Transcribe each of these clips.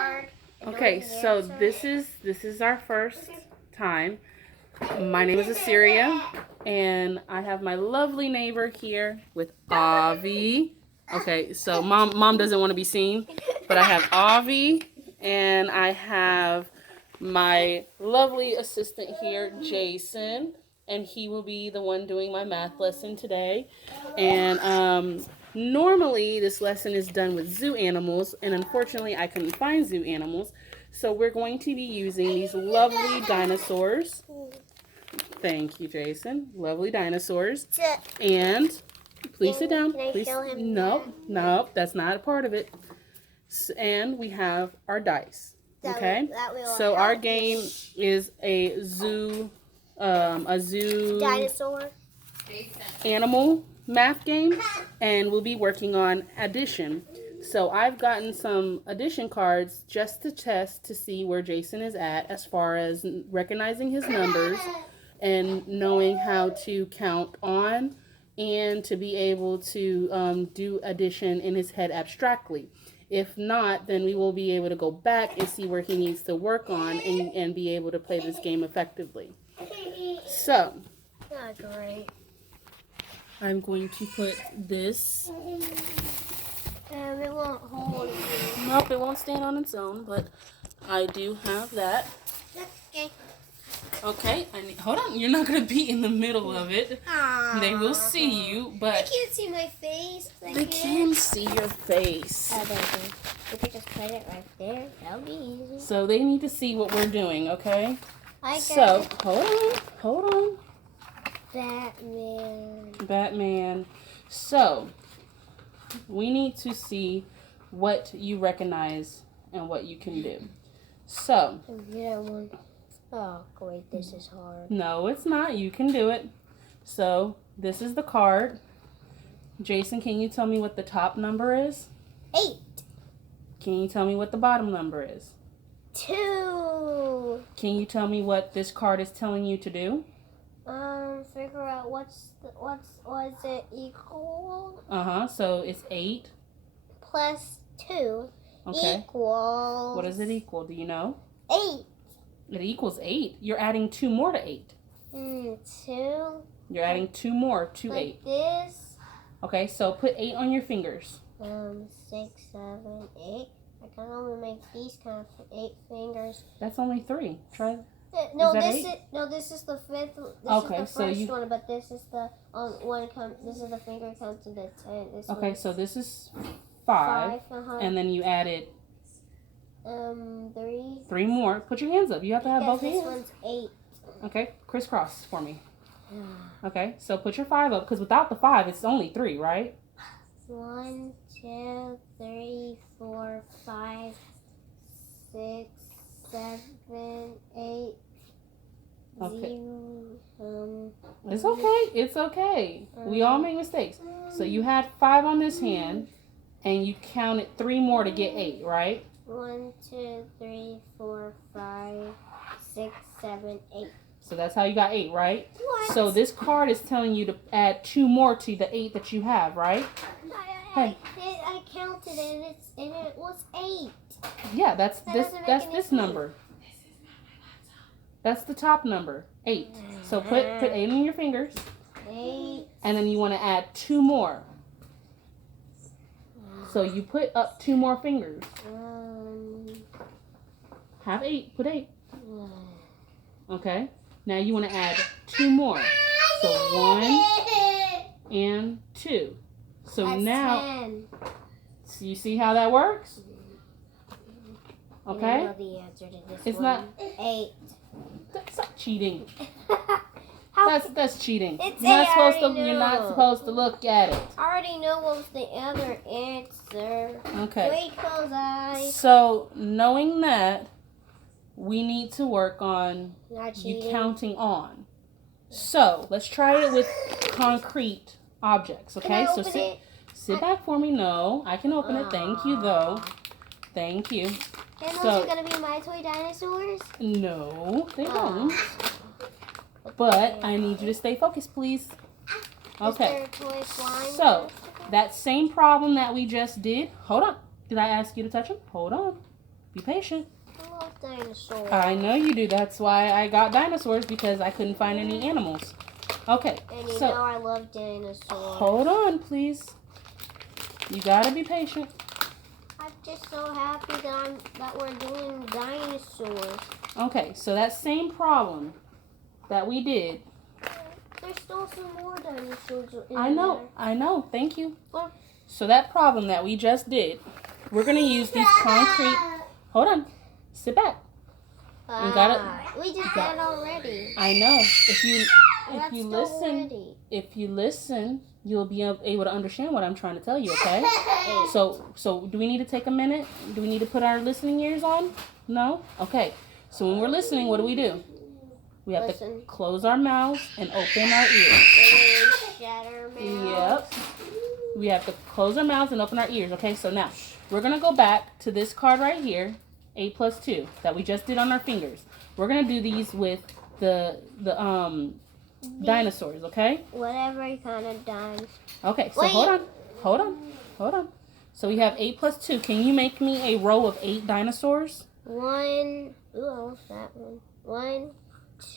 Okay, so this is our first time. My name is Asyria, and I have my lovely neighbor here with Avi. Okay, so mom doesn't want to be seen, but I have Avi, and I have my lovely assistant here, Jason, and he will be the one doing my math lesson today. And normally this lesson is done with zoo animals, and unfortunately I couldn't find zoo animals, so we're going to be using these lovely dinosaurs. Thank you, Jason. Lovely dinosaurs. And please sit down. Please. Nope, that's not a part of it. And we have our dice. Okay. So our game is a zoo dinosaur animal math game, and we'll be working on addition. So I've gotten some addition cards just to test to see where Jason is at as far as recognizing his numbers and knowing how to count on and to be able to do addition in his head abstractly. If not, then we will be able to go back and see where he needs to work on and be able to play this game effectively. So, great. I'm going to put this. It won't hold it. Nope, it won't stand on its own, but I do have that. Okay. Okay, hold on. You're not going to be in the middle of it. Aww. They will see you, but... They can't see my face. They can see your face. Oh, they could just put it right there. That'll be easy. So they need to see what we're doing, okay? So, hold on. Batman. So, we need to see what you recognize and what you can do. So. Oh, wait, this is hard. No, it's not. You can do it. So, this is the card. Jason, can you tell me what the top number is? 8. Can you tell me what the bottom number is? 2. Can you tell me what this card is telling you to do? Figure out what's it equal? So it's 8 plus 2 equals. What does it equal? Do you know? 8. It equals 8. You're adding 2 more to 8. 2. You're adding 2 more to like 8. This. Okay, so put 8 on your fingers. 6, 7, 8. I can only make these kind of 8 fingers. That's only 3. Try. This is the 5th. Okay, is the first one, but this is the one. This is the finger count to the 10. Okay, so this is 5, and then you added 3. 3 more. Put your hands up. You have to have both hands. This one's 8. Okay, crisscross for me. Okay, so put your 5 up, because without the 5, it's only 3, right? 1, 2, 3, 4, 5, 6, 7, 8. Okay. 0, It's okay. It's okay. We all make mistakes. So you had 5 on this hand, and you counted 3 more to get 8, right? 1, 2, 3, 4, 5, 6, 7, 8. So that's how you got 8, right? What? So this card is telling you to add 2 more to the 8 that you have, right? I counted it and it was 8. Yeah, that's this number. That's the top number, 8. So put 8 on your fingers. 8. And then you want to add 2 more. So you put up 2 more fingers. Have 8. Put 8. Okay. Now you want to add 2 more. So 1 and 2. So that's now, 10. So you see how that works? Okay. I know the answer to this it's one. not 8. That's not cheating. That's cheating. It's you're not 8, supposed to. You're not supposed to look at it. I already know what was the other answer. Okay. 3 close eyes. So knowing that, we need to work on you cheating. counting on. So let's try it with concrete objects. Okay. Can I So sit back for me. No, I can open it. Thank you, though. Thank you. And those are gonna be my toy dinosaurs? No, they don't. But I need you to stay focused, please. Okay. So that same problem that we just did. Hold on. Did I ask you to touch them? Hold on. Be patient. I love dinosaurs. I know you do. That's why I got dinosaurs, because I couldn't find any animals. Okay. And you so know I love dinosaurs. hold on, please. You gotta be patient. I'm just so happy that we're doing dinosaurs. Okay, so that same problem that we did. There's still some more dinosaurs in I know. Thank you. Look. So that problem that we just did, we're gonna use these concrete. Hold on. Sit back. You gotta. We did that already. I know. If you Already. listen, you'll be able to understand what I'm trying to tell you. Okay. So do we need to take a minute? Do we need to put our listening ears on? No. Okay. So when we're listening, what do? We have to close our mouths and open our ears. Shut our mouths. Yep. We have to close our mouths and open our ears. Okay. So now we're gonna go back to this card right here, 8 plus 2, that we just did on our fingers. We're gonna do these with the dinosaurs. Okay. Whatever kind of dinosaurs. Okay. So hold on. So we have 8 plus 2. Can you make me a row of 8 dinosaurs? 1. Ooh, I lost that one. 1,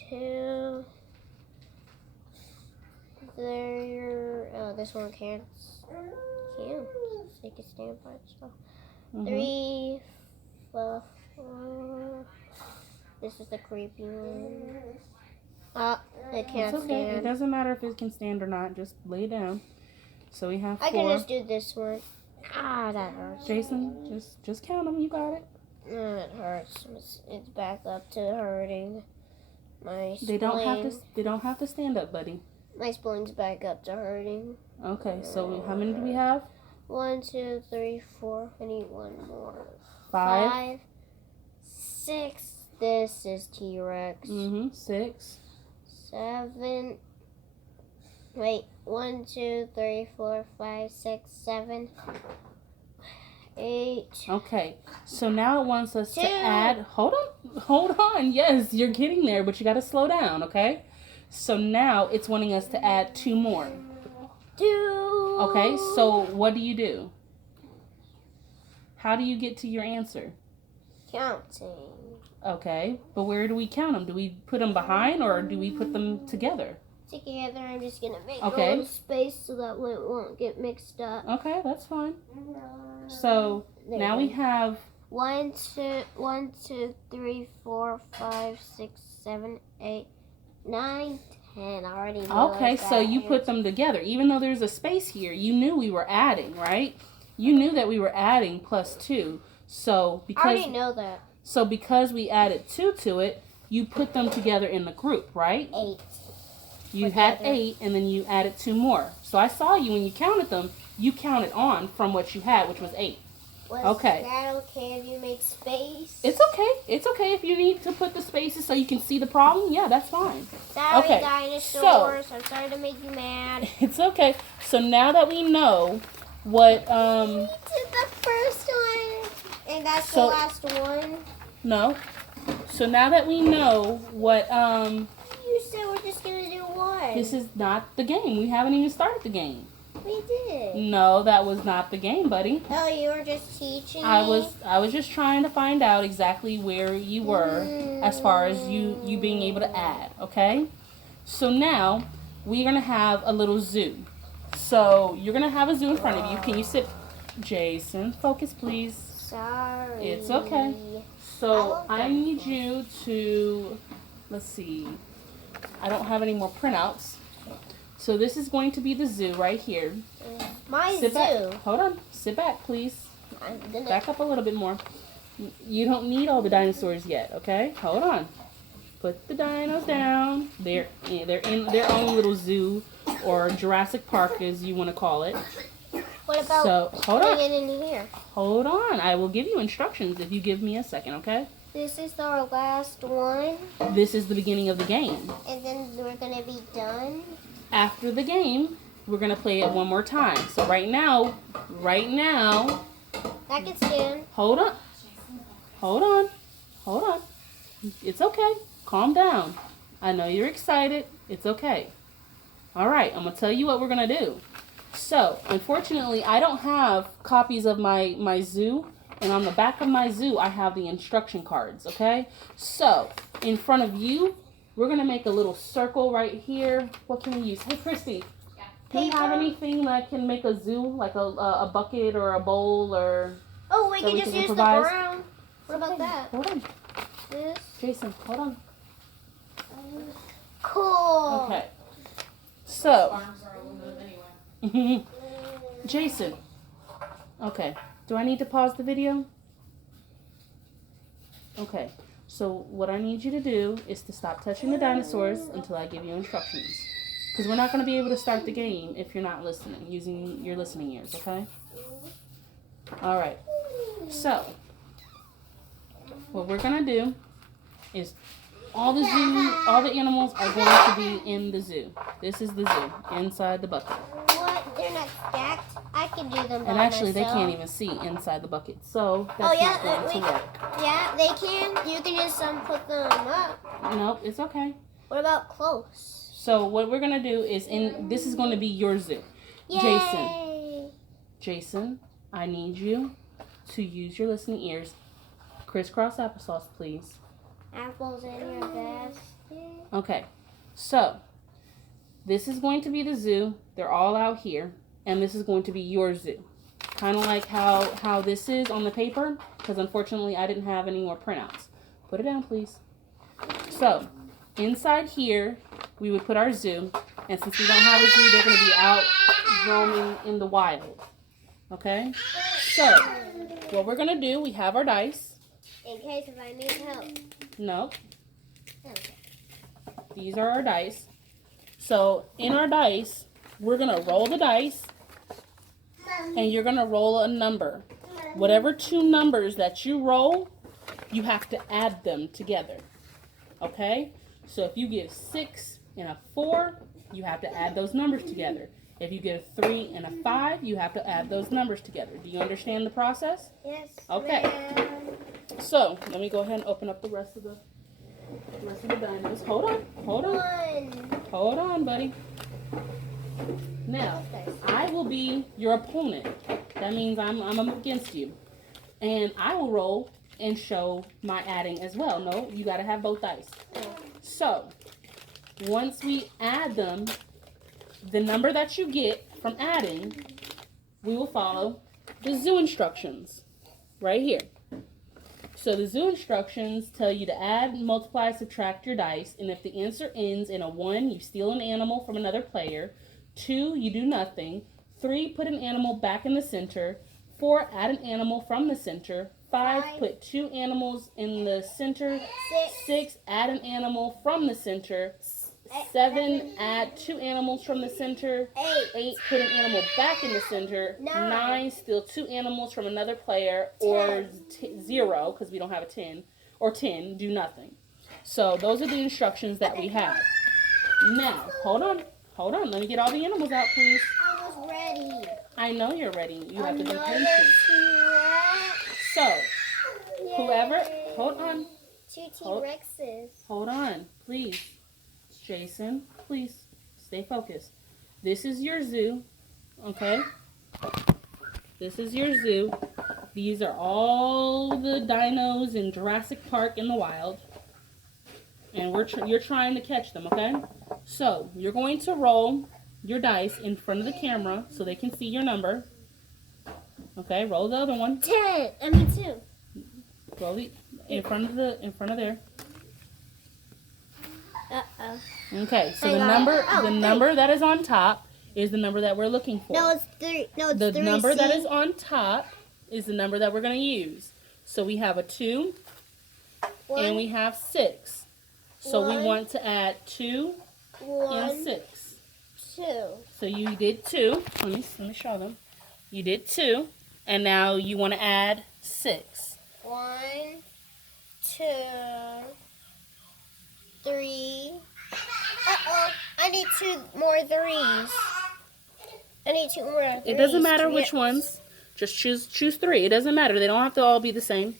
2. There. Oh, this one can't. Take a stand by itself. 3, 4. This is the creepy one. It can't It's okay. stand. It doesn't matter if it can stand or not. Just lay it down. So we have 4. I can just do this one. That hurts. Jason, just count them. You got it. It hurts. It's back up to hurting. My spleen. They don't have to stand up, buddy. My spleen's back up to hurting. Okay. So how many do we have? 1, 2, 3, 4. I need one more. 5. 6. This is T-Rex. 6. 7. Wait. 1, 2, 3, 4, 5, 6, 7, 8. Okay. So now it wants us to add. Hold on. Yes, you're getting there, but you got to slow down. Okay. So now it's wanting us to add 2 more. 2. Okay. So what do? How do you get to your answer? Counting. Okay, but where do we count them? Do we put them behind, or do we put them together? Together, I'm just gonna make Okay. a little space so that way it won't get mixed up. Okay, that's fine. So now we have 1, 2, 3, 4, 5, 6, 7, 8, 9, 10. I already know. Okay, so you put them together. Even though there's a space here, you knew we were adding, right? You knew that we were adding plus 2. So I already know that. So because we added 2 to it, you put them together in the group, right? 8. You had 8, and then you added 2 more. So I saw you when you counted them. You counted on from what you had, which was 8. Okay. Is that okay if you make space? It's okay. It's okay if you need to put the spaces so you can see the problem. Yeah, that's fine. Sorry, Okay, dinosaurs. I'm sorry to make you mad. It's okay. So now that we know what We did the first one, and that's the last one. No. So now that we know what You said we're just gonna do one. this is not the game. We haven't even started the game. We did. No, that was not the game, buddy. Oh, you were just teaching me? I was just trying to find out exactly where you were as far as you being able to add, okay? So now we're going to have a little zoo. So you're going to have a zoo in front of you. Can you sit? Jason, focus please. Sorry. It's okay. So I need you to, let's see. I don't have any more printouts. So this is going to be the zoo right here. My Sit zoo. back. Hold on. Sit back, please. I'm gonna Back up a little bit more. You don't need all the dinosaurs yet, okay? Hold on. Put the dinos down. They're in their own little zoo, or Jurassic Park as you want to call it. What about hold on. putting it in here? Hold on. I will give you instructions if you give me a second, okay? This is our last one, This is the beginning of the game. and then we're gonna be done. After the game, we're going to play it one more time. So right now, That can stand. hold on. It's okay. Calm down. I know you're excited. It's okay. All right, I'm going to tell you what we're going to do. So, unfortunately, I don't have copies of my zoo And on the back of my zoo, I have the instruction cards, okay? So, in front of you, we're going to make a little circle right here. What can we use? Hey, Christy, do you have anything that can make a zoo, like a bucket or a bowl or... Oh, we can just use improvise? The brown. What about that? Hold on. This? Jason, hold on. Cool. Okay. So, Jason. Okay. Do I need to pause the video? Okay. So what I need you to do is to stop touching the dinosaurs until I give you instructions. Because we're not going to be able to start the game if you're not listening, using your listening ears, okay? All right. So, what we're going to do is all the animals are going to be in the zoo. This is the zoo, inside the bucket. What? They're not stacked? I can do them by And actually, myself. they can't even see inside the bucket, so that's not going to work. Yeah, they can. You can just put them up. Nope, it's okay. What about close? So what we're going to do is, this is going to be your zoo. Yay! Jason, I need you to use your listening ears. Crisscross applesauce, please. Apples in your basket. Okay, so this is going to be the zoo. They're all out here, and this is going to be your zoo. Kind of like how this is on the paper, because unfortunately I didn't have any more printouts. Put it down, please. So, inside here, we would put our zoo, and since we don't have a zoo, they're going to be out roaming in the wild. Okay? So, what we're going to do, we have our dice. In case if I need help. Nope. Okay. These are our dice. So, in our dice, we're going to roll the dice, and you're going to roll a number. Whatever two numbers that you roll, you have to add them together. Okay? So, if you get 6 and a 4, you have to add those numbers together. If you get a 3 and a 5, you have to add those numbers together. Do you understand the process? Yes. Okay. So, let me go ahead and open up the rest of the diamonds. Hold on. Hold on, buddy. Now, I will be your opponent. That means I'm up against you. And I will roll and show my adding as well. No, you got to have both dice. So, once we add them, the number that you get from adding, we will follow the zoo instructions right here. So the zoo instructions tell you to add, multiply, subtract your dice, and if the answer ends in a 1, you steal an animal from another player. 2, you do nothing. 3, put an animal back in the center. 4, add an animal from the center. 5, put 2 animals in the center. 6, add an animal from the center. 7, add 2 animals from the center. 8, put an animal back in the center. 9, steal 2 animals from another player. Or 0, because we don't have a 10. Or 10, do nothing. So those are the instructions that we have. Now, hold on. Let me get all the animals out, please. I was ready. I know you're ready. You have to be patient. So, whoever, hold on. 2 T-Rexes. Hold on, please. Jason, please stay focused. This is your zoo, okay? This is your zoo. These are all the dinos in Jurassic Park in the wild. And you're trying to catch them, okay? So, you're going to roll your dice in front of the camera so they can see your number. Okay, roll the other one. 2. Roll the in front of there. Uh-oh. Okay, so the number that is on top is the number that we're looking for. No, it's 3. No, it's 3. The number that is on top is the number that we're going to use. So we have a 2 and we have 6. So we want to add 2 and 6. 2. So you did 2. Let me show them. You did 2, and now you want to add 6. 1, 2, 3. Uh-oh, I need 2 more 3s. I need 2 more 3s. It doesn't matter which ones. Just choose 3. It doesn't matter. They don't have to all be the same.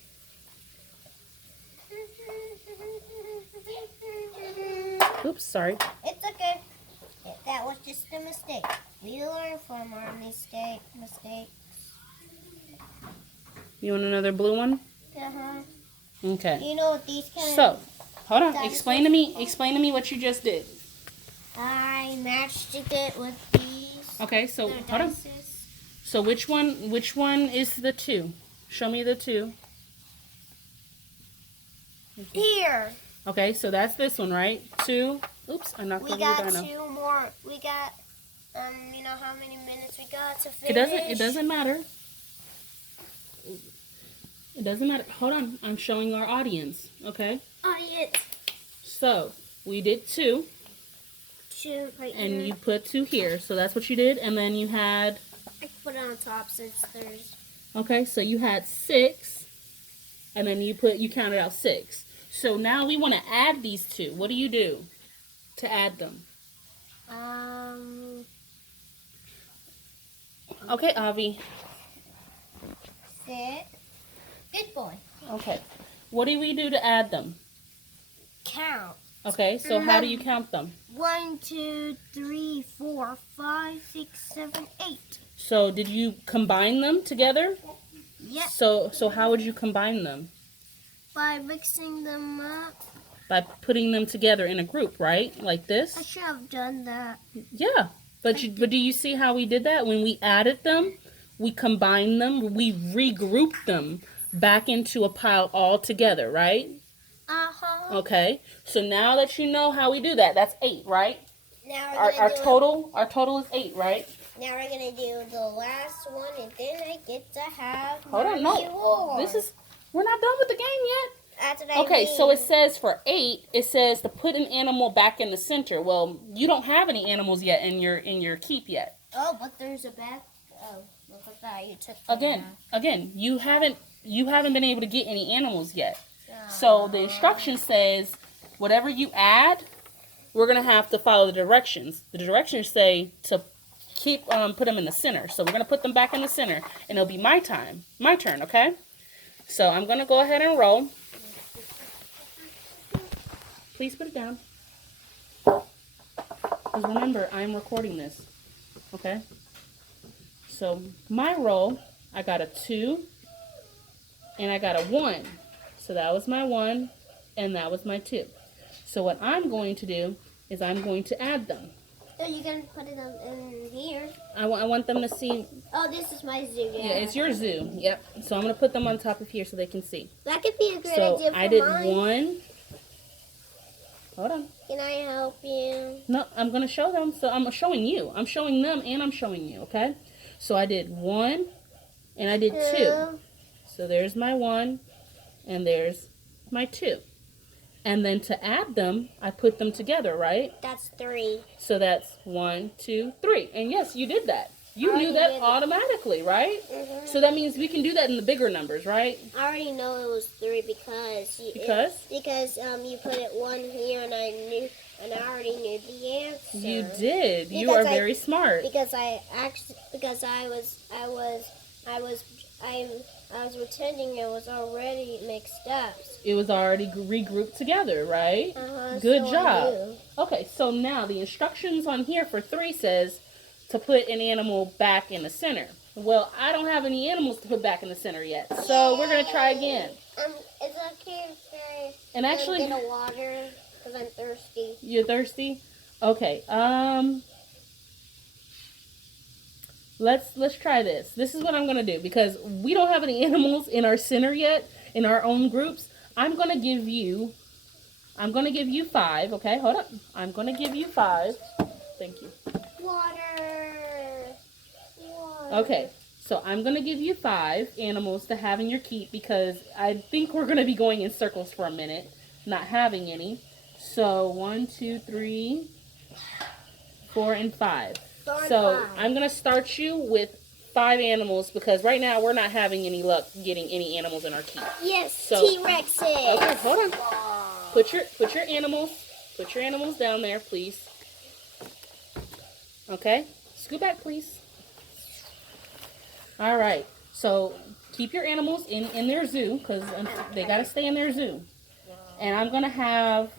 Oops, sorry. It's okay. That was just a mistake. We learn from our mistakes. You want another blue one? Uh-huh. Okay. You know what these kind So, hold on. Dinosaurs- Explain to me what you just did. I matched it with these. Okay, so They're hold on. dices. So which one is the 2? Show me the 2. Here. Okay, so that's this one, right? 2. Oops, I knocked We over your got dino. 2 more. We got, you know how many minutes we got to finish? It doesn't matter. It doesn't matter. Hold on. I'm showing our audience. Okay. Audience. So we did 2, 2 right and here. you put 2 here. So that's what you did, and then you had. I put it on top since there's. Okay, so you had 6, and then you counted out 6. So now we want to add these 2. What do you do to add them? Okay, Avi. Sit. Good boy. Okay. What do we do to add them? Count. Okay, so how do you count them? 1, 2, 3, 4, 5, 6, 7, 8. So did you combine them together? Yes. So how would you combine them? By mixing them up. By putting them together in a group, right? Like I this? should have done that. Yeah. But do you see how we did that? When we added them, we combined them, we regrouped them back into a pile all together, right? Uh-huh. Okay. So now that you know how we do that, that's 8, right? Now we're Our gonna do our total is 8, right? Now we're gonna do the last one, and then I get to have. Hold on, my no. reward. We're not done with the game yet. That's what I Okay, mean. so it says for 8, it says to put an animal back in the center. Well, you don't have any animals yet in your keep yet. Oh, but there's a back. Oh, look at that! You took them Again, you haven't been able to get any animals yet. out. So the instruction says whatever you add, we're gonna have to follow the directions. The directions say to put them in the center. So we're gonna put them back in the center, and it'll be my turn. Okay. So I'm gonna go ahead and roll. Please put it down. Because remember, I'm recording this. Okay? So my roll, I got a 2 and I got a 1. So that was my 1 and that was my 2. So what I'm going to do is I'm going to add them. So you can put it in here. I want them to see. Oh, this is my zoo. Yeah, it's your zoo. Yep. So I'm going to put them on top of here so they can see. That could be a great So idea for I did mine. 1. Hold on. Can I help you? No, I'm going to show them. So I'm showing you. I'm showing them and I'm showing you, okay? So I did 1 and I did 2. So there's my 1 and there's my 2. And then to add them, I put them together, right? That's 3. So that's 1, 2, 3. And yes, you did that. You Oh, knew you that did it. automatically, right? Mm-hmm. So that means we can do that in the bigger numbers, right? I already know it was 3 because Because? you put it 1 here and I already knew the answer. You did. You Because are very smart. Because I was pretending it was already mixed up. It was already regrouped together, right? Uh-huh, Good so I job. knew. Okay, so now the instructions on here for 3 says to put an animal back in the center. Well, I don't have any animals to put back in the center yet, so we're going to try again. It's okay if And actually, get a water because I'm thirsty. you're thirsty? Okay, let's try this. This is what I'm going to do because we don't have any animals in our center yet, in our own groups. I'm going to give you 5, okay? Hold up. I'm going to give you 5. Thank you. Water. Okay, so I'm going to give you 5 animals to have in your keep because I think we're going to be going in circles for a minute, not having any. So 1, 2, 3, 4, and 5. So I'm going to start you with 5 animals because right now we're not having any luck getting any animals in our keep. Yes, So- T-Rexes. Okay, hold on. Put your animals down there, please. Okay, scoot back, please. All right. So keep your animals in their zoo because they gotta stay in their zoo. And I'm gonna have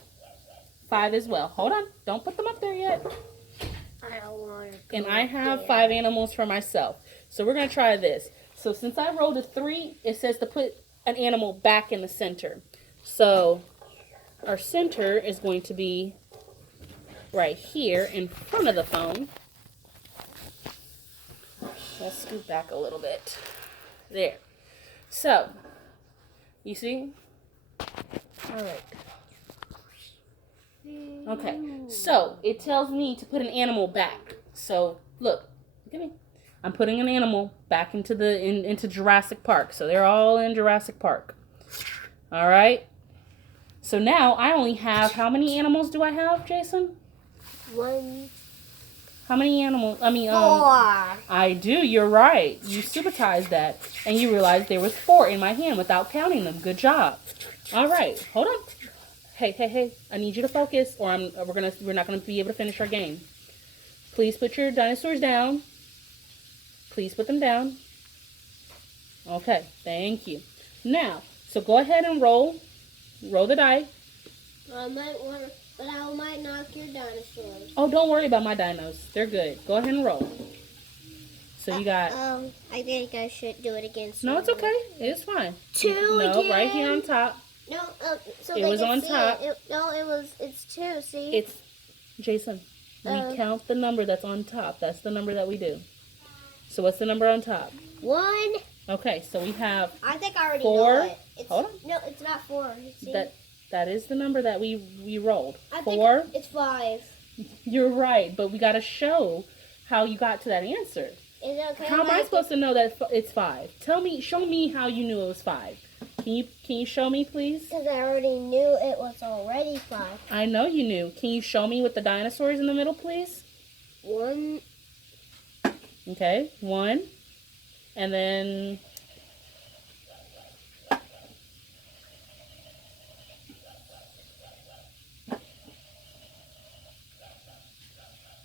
5 as well. Hold on, don't put them up there yet. I don't want to. And I have 5 animals for myself. So we're gonna try this. So since I rolled a 3, it says to put an animal back in the center. So our center is going to be right here in front of the phone. Let's scoot back a little bit. There. So, you see? All right. Okay, so it tells me to put an animal back. So look at me. I'm putting an animal back into into Jurassic Park. So they're all in Jurassic Park. All right. So now I only have, how many animals do I have, Jason? 1. How many animals? 4. I do. You're right. You supervised that, and you realized there was 4 in my hand without counting them. Good job. All right. Hold on. Hey. I need you to focus, or we're not gonna be able to finish our game. Please put your dinosaurs down. Please put them down. Okay. Thank you. Now, so go ahead and roll the die. I might knock your dinosaurs. Oh, don't worry about my dinos. They're good. Go ahead and roll. So you got. I think I should do it again. No, it's okay. It's fine. 2 No, again. right here on top. No, so It they was can on see top. It's 2. See. It's Jason. We count the number that's on top. That's the number that we do. So what's the number on top? 1. Okay, so we have. I think I already 4. know it. Hold on. No, it's not 4. See? That is the number that we rolled. I 4. think it's 5. You're right, but we got to show how you got to that answer. Is it okay? How am I supposed to know that it's 5? Show me how you knew it was 5. Can you show me, please? Because I already knew it was already 5. I know you knew. Can you show me with the dinosaurs in the middle, please? 1. Okay, 1. And then...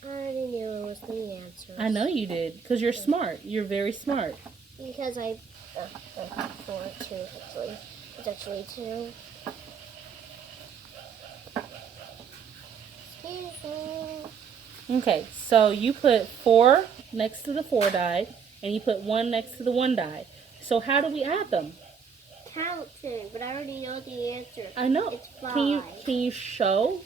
I already knew it was the answer. I know you did, because you're smart. You're very smart. Because I... 4, 2, actually. It's actually 2. Excuse me. Okay, so you put 4 next to the 4 die, and you put 1 next to the 1 die. So how do we add them? Counting, but I already know the answer. I know. It's 5. Can you show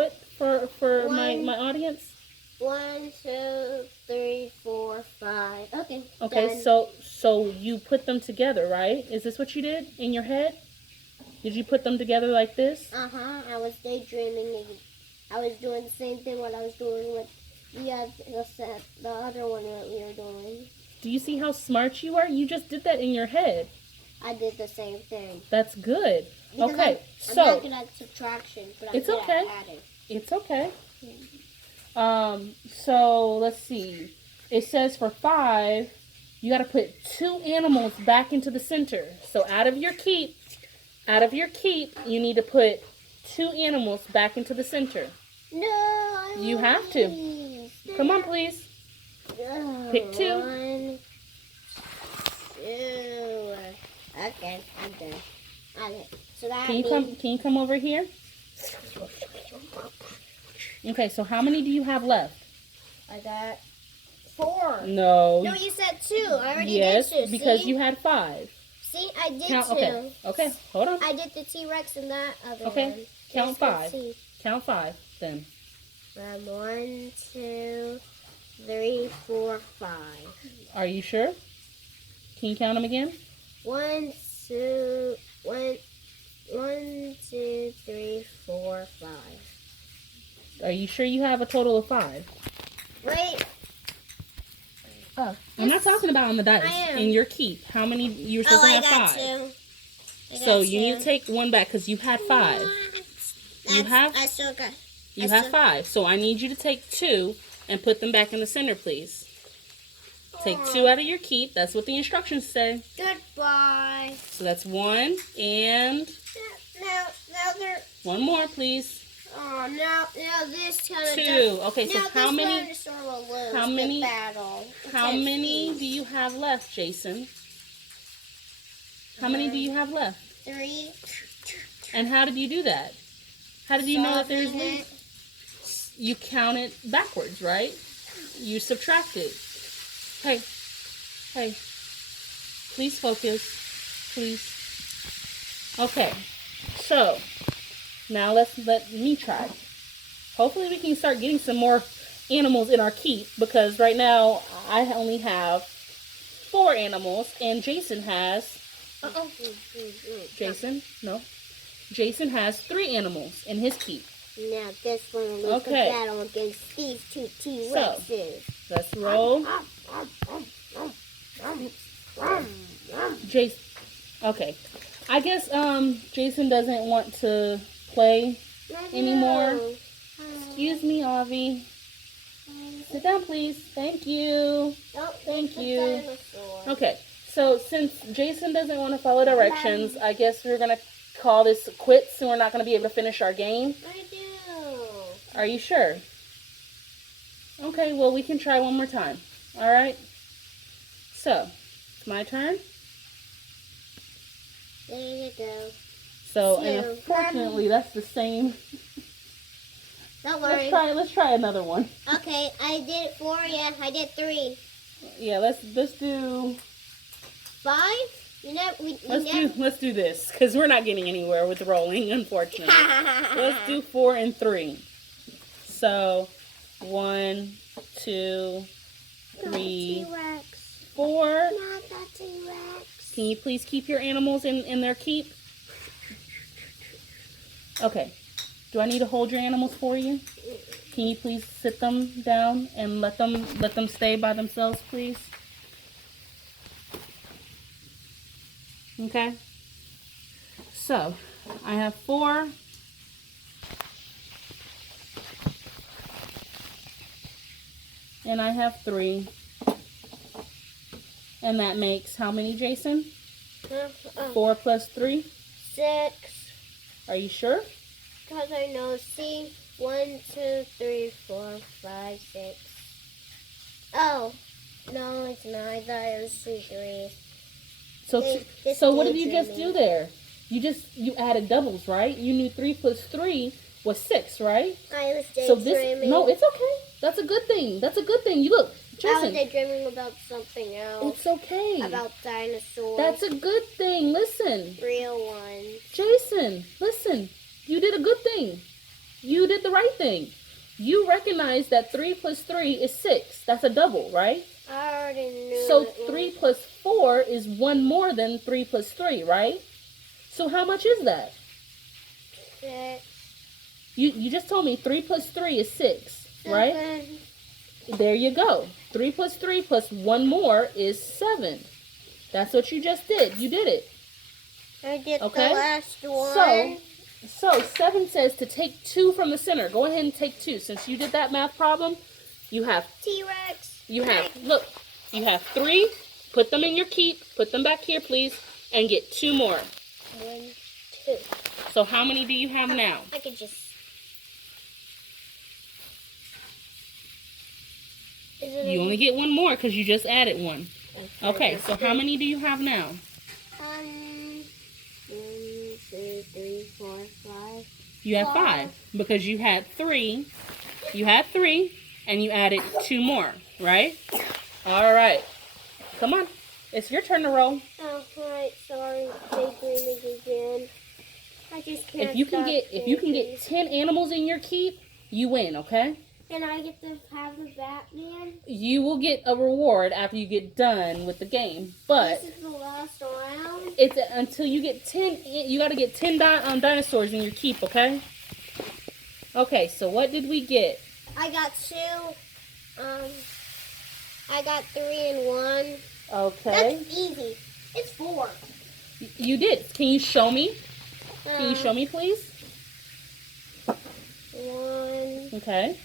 it for my audience? 1, 2, 3, 4, 5. Okay. Okay, done. so you put them together, right? Is this what you did in your head? Did you put them together like this? I was daydreaming. I was doing the same thing what I was doing with the other one that we were doing. Do you see how smart you are? You just did that in your head. I did the same thing. That's good. Because Okay, I'm so not good at subtraction, but I'm it's good okay. at adding. It's okay. So let's see. It says for 5, you got to put 2 animals back into the center. So out of your keep, you need to put 2 animals back into the center. No, You have to. Come on, please. Pick 2. 1, 2. Okay, I'm done. Okay, so that Can you come over here? Okay, so how many do you have left? I got 4. No. No, you said 2. I already Yes, did 2. because See? you had 5. See, I did Count, 2. Okay, hold on. I did the T-Rex and that other Okay, one. count Just let's 5. see. Count 5 then. 1, 2, 3, 4, 5. Are you sure? Can you count them again? 1, 2, 3, 4, 5. Are you sure you have a total of 5? Wait. Oh, I'm not talking about on the dice. I am. In your keep. How many you're supposed to have 5? 2. So you need to take 1 back because you had 5. I still got. You have 5. So I need you to take 2 and put them back in the center, please. Take 2 out of your keep. That's what the instructions say. Goodbye. So that's 1 and Now they're. 1 more, please. Oh, now this kind of. 2. Okay, so how many? Dinosaur will lose how many- the battle. How many do you have left, Jason? How many do you have left? 3. And how did you do that? How did you know that there's Solving least? You count it backwards, right? You subtract it. Hey. Please focus. Please. Okay. So, now let me try. Hopefully we can start getting some more animals in our keep, because right now I only have 4 animals and Jason has Jason has 3 animals in his keep. Now this one will lose the battle against these 2 T-Rexes. So, let's roll. Jason. Okay. I guess Jason doesn't want to play anymore. Excuse me, Avi. Sit down, please. Thank you. Thank you. Okay. So since Jason doesn't want to follow directions, I guess we're gonna call this quits, and we're not gonna be able to finish our game. I do. Are you sure? Okay. Well, we can try one more time. All right. So, it's my turn. There you go. So, and unfortunately, that's the same. Don't worry. Let's try another one. Okay, I did 4. Yeah, I did 3. Yeah, let's do 5. Let's do this, because we're not getting anywhere with rolling, unfortunately. Let's do 4 and 3. So 1, 2, 3, 4. Not the T-Rex. Can you please keep your animals in their keep? Okay. Do I need to hold your animals for you? Can you please sit them down and let them stay by themselves, please? Okay. So, I have 4. And I have 3. And that makes how many, Jason? 4 plus 3? 6. Are you sure? Because I know. See? 1, 2, 3, 4, 5, 6. Oh. No, it's not. I thought it was 2 3s. So what did you just do there? You added doubles, right? You knew 3 plus 3 was 6, right? I was daydreaming. No, it's okay. That's a good thing. That's a good thing. You look, Jason. I was daydreaming about something else. It's okay. About dinosaurs. That's a good thing. Listen. Real ones. Jason, listen. You did a good thing. You did the right thing. You recognize that 3 plus 3 is 6. That's a double, right? I already knew. So 3 plus 4 is 1 more than 3 plus 3, right? So how much is that? 6. You just told me 3 plus 3 is 6, right? There you go. 3 plus 3 plus 1 more is 7. That's what you just did. You did it. I did the last one. So 7 says to take 2 from the center. Go ahead and take 2. Since you did that math problem, you have T-Rex. you have 3. Put them in your keep. Put them back here, please, and get 2 more. 1, 2. So how many do you have now? I could just. You only get 1 more because you just added 1. Okay, so how many do you have now? 1, 2, 3, 4, 5. You have 5 because you had 3. You had 3 and you added 2 more, right? All right. Come on. It's your turn to roll. Oh, right. Sorry. Daydreaming again. I just can't. If you can get 10 animals in your keep, you win, okay? And I get to have the Batman? You will get a reward after you get done with the game, but this is the last round? It's until you get 10. You got to get 10 dinosaurs in your keep, okay? Okay, so what did we get? I got 2. I got 3 and 1. Okay. That's easy. It's 4. You did. Can you show me? Can you show me, please? 1. Okay.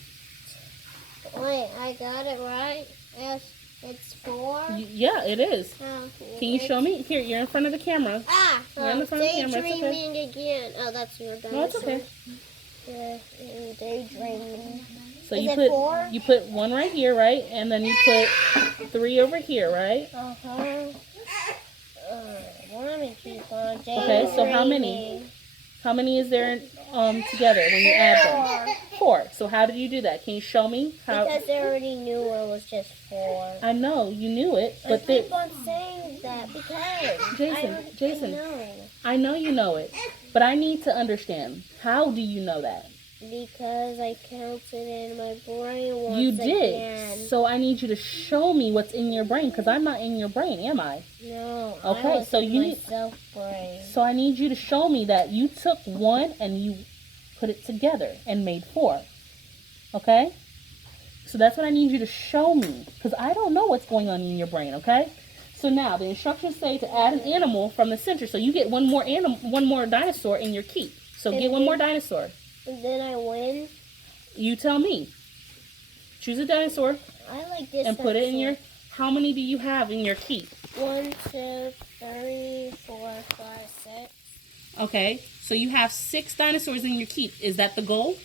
Wait, I got it right. Yes, it's 4. Yeah, it is. Oh, Can you show me? Here, you're in front of the camera. You're in front of the camera. It's daydreaming okay. again. Oh, that's your dinosaur. No, it's okay. Yeah, daydreaming. So Is you it put 4? you put 1 right here, right? And then you put 3 over here, right? Let me keep on daydreaming. Okay, so how many? How many is there together when you add them? 4. So how did you do that? Can you show me how? Because they already knew it was just 4. I know you knew it, I but keep on saying that because Jason, I know. I know you know it, but I need to understand. How do you know that? Because I counted in my brain once You did. again. So I need you to show me what's in your brain, because I'm not in your brain, am I? No. Okay, I was so in you myself brain. So I need you to show me that you took 1 and you put it together and made 4. Okay? So that's what I need you to show me, because I don't know what's going on in your brain, okay? So now the instructions say to add an animal from the center. So you get one more dinosaur in your keep. So get one more dinosaur. And then I win. You tell me. Choose a dinosaur I like this. and put it in your. How many do you have in your keep? 1, 2, 3, 4, 5, 6. Okay, so you have 6 dinosaurs in your keep. Is that the goal?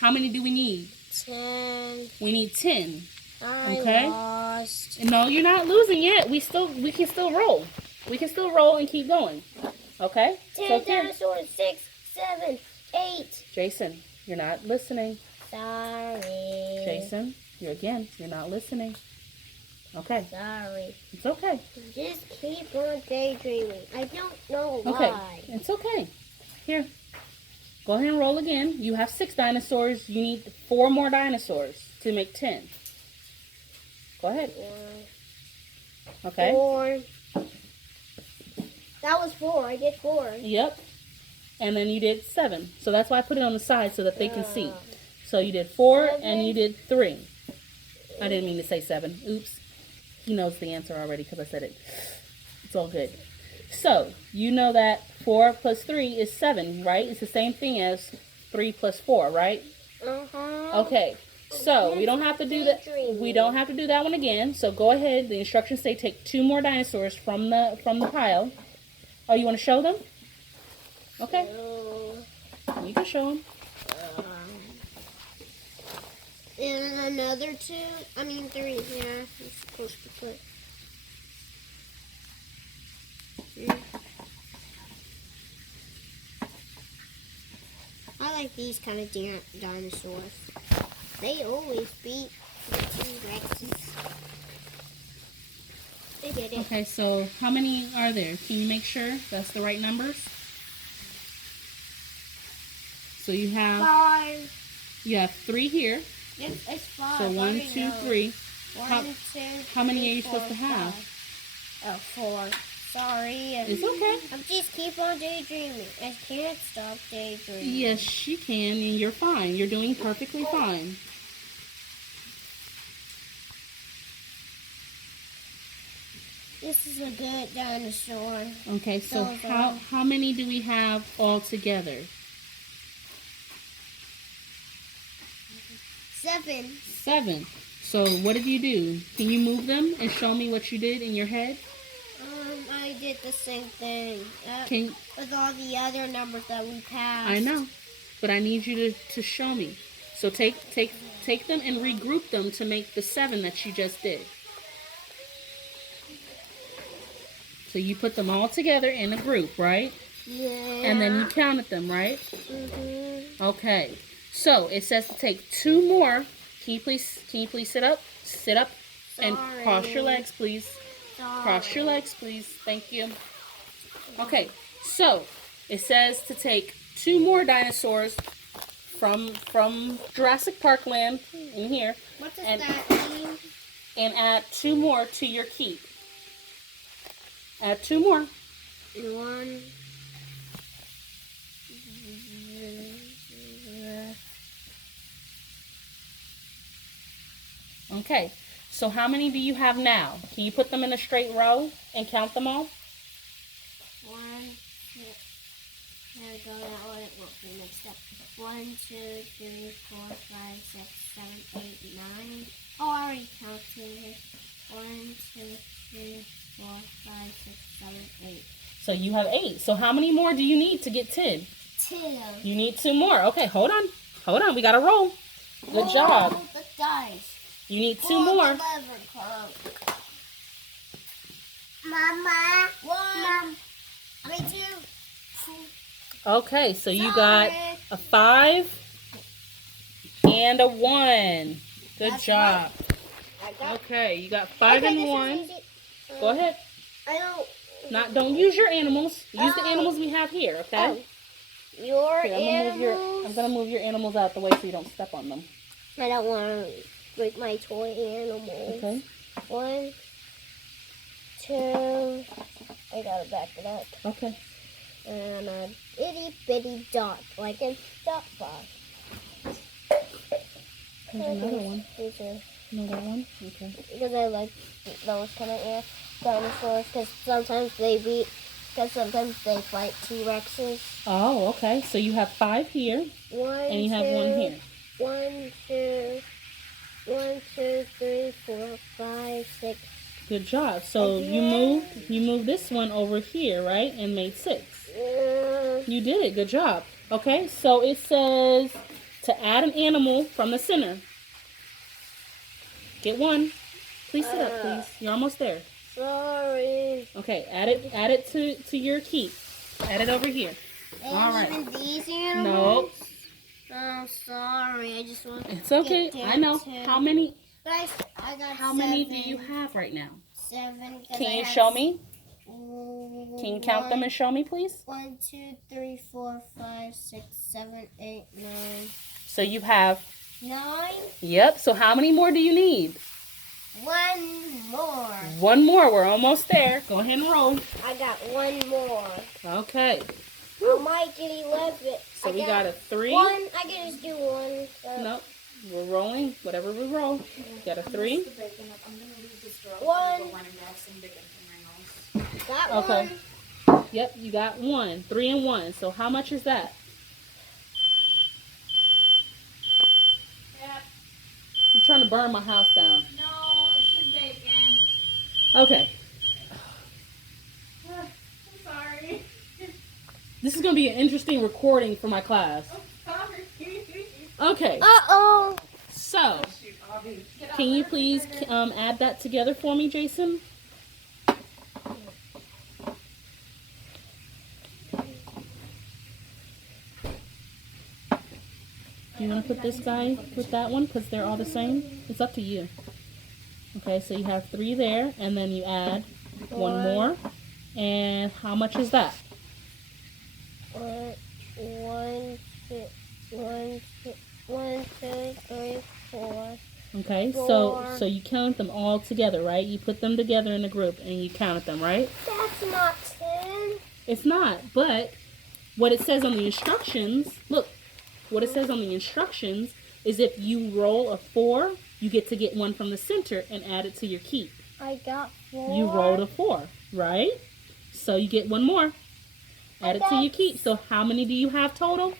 How many do we need? 10. We need 10. I lost. No, you're not losing yet. We can still roll. We can still roll and keep going. Okay? 10 dinosaurs. 6, 7, 8. Jason, you're not listening. Sorry. Jason, you're not listening. Okay. Sorry. It's okay. Just keep on daydreaming. I don't know why. Okay. It's okay. Here. Go ahead and roll again. You have 6 dinosaurs. You need 4 more dinosaurs to make 10. Go ahead. 4. Okay. 4. That was 4. I did 4. Yep. And then you did 7. So that's why I put it on the side so that they can see. So you did 4 and you did 3. I didn't mean to say 7. Oops. He knows the answer already because I said it. It's all good. So you know that 4 plus 3 is 7, right? It's the same thing as 3 plus 4, right? Okay. So we don't have to do that. We don't have to do that one again. So go ahead. The instructions say take 2 more dinosaurs from the pile. Oh, you want to show them? Okay. You can show them. And another 2. I mean 3. Yeah, I'm supposed to put. I like these kind of dinosaurs. They always beat the T-Rexes. They did it. Okay, so how many are there? Can you make sure that's the right numbers? So you have 5. You have 3 here. It's 5. So 1, 2, 3. 1, 2, How many are you supposed to have? 4. Sorry. It's okay. I'm just keep on daydreaming. I can't stop daydreaming. Yes, you can, and you're fine. You're doing perfectly fine. This is a good dinosaur. Okay, so how many do we have all together? 7. 7. So what did you do? Can you move them and show me what you did in your head? I did the same thing with all the other numbers that we passed. I know, but I need you to show me. So take them and regroup them to make the 7 that you just did. So you put them all together in a group, right? Yeah. And then you counted them, right? Mm-hmm. Okay. So it says to take 2 more. Can you please sit up? Sit up and cross your legs, please. Sorry. Cross your legs, please. Thank you. Okay. So it says to take 2 more dinosaurs from Jurassic Park land in here. What does that mean? And add 2 more to your keep. Add 2 more. 1. Okay, so how many do you have now? Can you put them in a straight row and count them all? 1, 2. There we go. That one it won't be mixed up. 1, 2, 3, 4, 5, 6, 7, 8, 9. Oh, I already counted. 1, 2, 3, 4, 5, 6, 7, 8. So you have 8. So how many more do you need to get 10? 2. You need 2 more. Okay, hold on. Hold on. We got to roll. Good job. The dice. You need 2 Pull more. the lever, Carl. Mama. 1. I mean 2. 2. Okay, so you got a 5, and a 1. Good That's job. I got. Okay, you got 5 Okay, and this is 1. easy. Go ahead. I don't. Don't use your animals. Use the Oh. animals we have here, okay? Oh. Your Here, animals. I'm gonna move your animals out the way so you don't step on them. I don't want to break my toy animals. Okay. 1, 2. I gotta back it up. Okay. And a itty bitty dot, like a dot box. There's another one. These are Another one? Okay. because I like those kind of dinosaurs because sometimes they fight T-Rexes. Oh, okay. So you have 5 here, and you have 1 here. 1, 2, 1, 2, 3, 4, 5, 6. Good job. So you moved this one over here, right, and made 6. You did it. Good job. Okay. So it says to add an animal from the center. Get 1. Please sit up, please. You're almost there. Sorry. Okay. Add it to your keep. Add it over here. And All right. even these animals? No. Oh, sorry. I just want. It's okay. I know. How many? Guys, I got. How many do you have right now? 7. Can you show me? Can you count them and show me, please? 1, 2, 3, 4, 5, 6, 7, 8, 9. So you have 9. Yep. So how many more do you need? 1 more. 1 more. We're almost there. Go ahead and roll. I got 1 more. Okay. I might get 11. So we got a 3. 1. I can just do 1. Nope. We're rolling. Whatever we roll. Got a 3. 1. Got 1. Okay. Yep. You got 1. 3 and 1. So how much is that? I'm trying to burn my house down. No, it's just bacon. Okay. I'm sorry. This is going to be an interesting recording for my class. Sorry. Okay. Uh-oh. So, can you please add that together for me, Jason? Do you want to put this guy with that one because they're all the same? It's up to you. Okay, so you have 3 there, and then you add 1 more. And how much is that? 1, 2, 3, 4. Okay, so you count them all together, right? You put them together in a group and you counted them, right? That's not 10. It's not, but what it says on the instructions, look, what it says on the instructions is if you roll a 4, you get to get 1 from the center and add it to your keep. I got 4. You rolled a 4, right? So you get 1 more. Add it to your keep. So how many do you have total?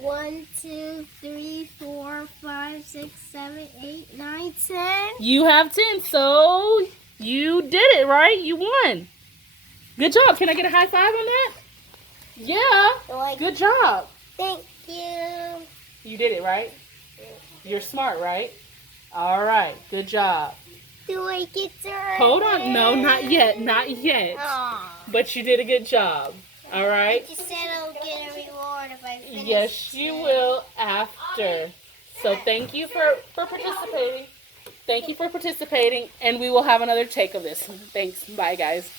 1, 2, 3, 4, 5, 6, 7, 8, 9, 10. You have 10, so you did it, right? You won. Good job. Can I get a high 5 on that? Yeah. Good job. Thank you. You did it, right? You're smart, right? All right. Good job. Do I get to Hold on. No, not yet. Not yet. Aw. But you did a good job. All right? You said I'll get a reward if I finish. Yes, you will after. So thank you for participating. Thank you for participating. And we will have another take of this. Thanks. Bye, guys.